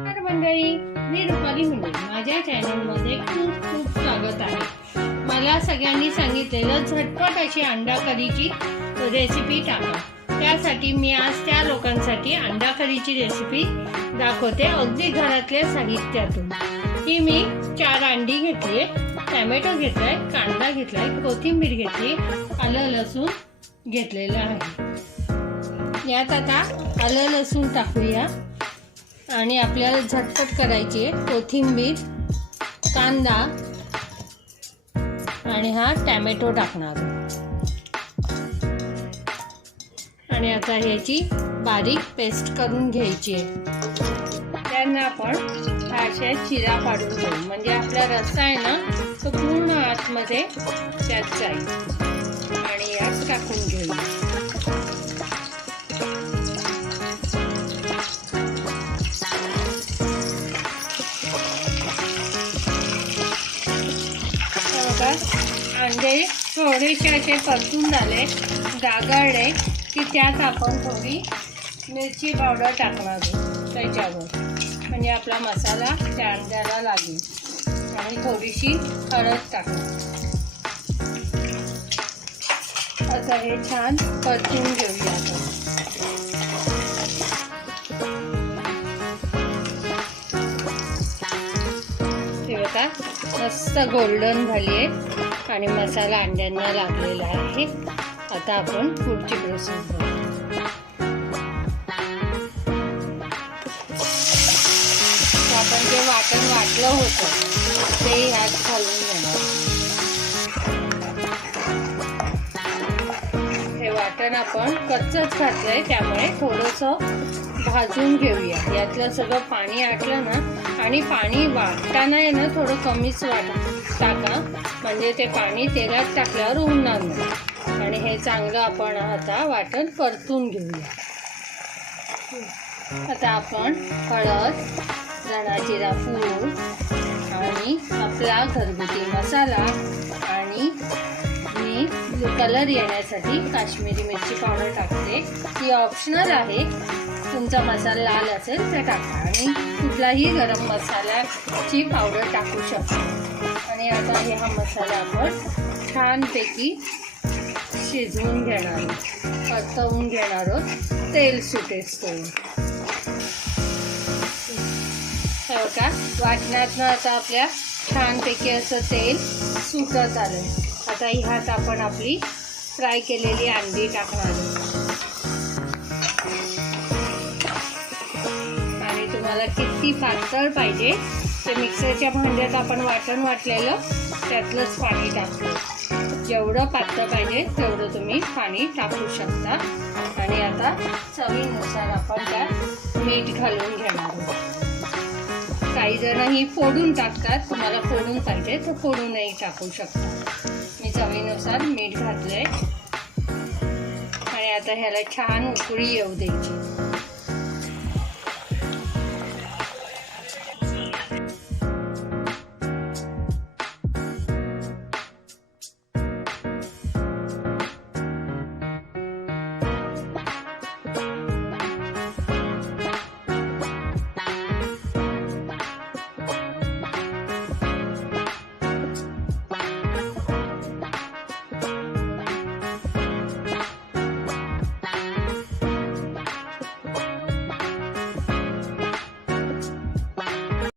नमस्कार मंडळी, मी रुपाली मुंडे. माझ्या चॅनलमध्ये खूप खूप स्वागत आहे. मला सगळ्यांनी सांगितलेलं झटपट अशी अंडा करीची रेसिपी टाका. त्यासाठी मी आज त्या लोकांसाठी अंडा करीची रेसिपी दाखवते, अगदी घरातल्या साहित्यातून. ही मी 4 अंडी घेतली, टॅमॅटो घेतलाय, कांदा घेतलाय, कोथिंबीर घेतली, आलं लसूण घेतलेलं आहे. यात आता आलं लसूण टाकूया आणि आपल्याला झटपट करायची आहे. कोथिंबीर, कांदा आणि हा टॅमॅटो टाकणार आणि आता ह्याची बारीक पेस्ट करून घ्यायची आहे. त्यांना आपण अशा चिरा पाडून घेऊ, म्हणजे आपला रस्सा आहे ना तो पूर्ण आतमध्ये त्यात जाईल. आणि यात टाकून घेऊ. अंडे थोडेसे असे परतून झाले, डागाळले की त्यात आपण थोडी मिरची पावडर टाकणार त्याच्यावर, म्हणजे आपला मसाला त्या अंड्याला लागेल. आणि थोडीशी हळद टाकणार. आता हे छान परतून घेऊया आपण. आता मस्त गोल्डन झाली आहे आणि मसाला अंड्यांना लागलेला आहे. आता आपण पुढची प्रोसेस करू. आपण जे वाटण वाटलं होतं ते ह्यात घालून घेणार. हे वाटण आपण कच्चंच घातलंय, त्यामुळे थोडंसं भाजून घेऊया. यातलं सगळं पाणी आटलं ना, आणि पाणी वाटताना आहे ना थोडं कमीच टाका, म्हणजे ते पाणी तेलात टाकल्यावर उडणार नाही. आणि हे चांगलं आपण आता वाटण परतून घेऊया. आता आपण हळद, धना जिरा पूड आणि आपला घरगुती मसाला आणि मी कलर येण्यासाठी काश्मीरी मिरची पावडर टाकते. ती ऑप्शनल आहे, तुमचा मसाला लाल असेल तर टाका आणि कुठलाही गरम मसाल्याची पावडर टाकू शकता. आणि आता हा मसाला आपण छानपैकी शिजवून घेणार, परतवून घेणार आहोत तेल सुटेस्तोवर. का वाटणातनं आता आपल्या छानपैकी असं तेल सुटत आलं. आता ह्यात आपण आपली फ्राय केलेली अंडी टाकणार. आणि तुम्हाला किती पातळ पाहिजे ते मिक्सरच्या भांड्यात आपण वाटण वाटलेलं त्यातलंच पाणी टाकतो. जेवढं पातळ पाहिजे तेवढं तुम्ही पाणी टाकू शकता. आणि आता चवीनुसार आपण त्यात मीठ घालून घेणार. काही जण ही फोडून टाकतात, तुम्हाला फोडून पाहिजे तर फोडूनही टाकू शकता. मी चवीनुसार मीठ घातलंय आणि आता ह्याला छान उकळी येऊ द्यायची.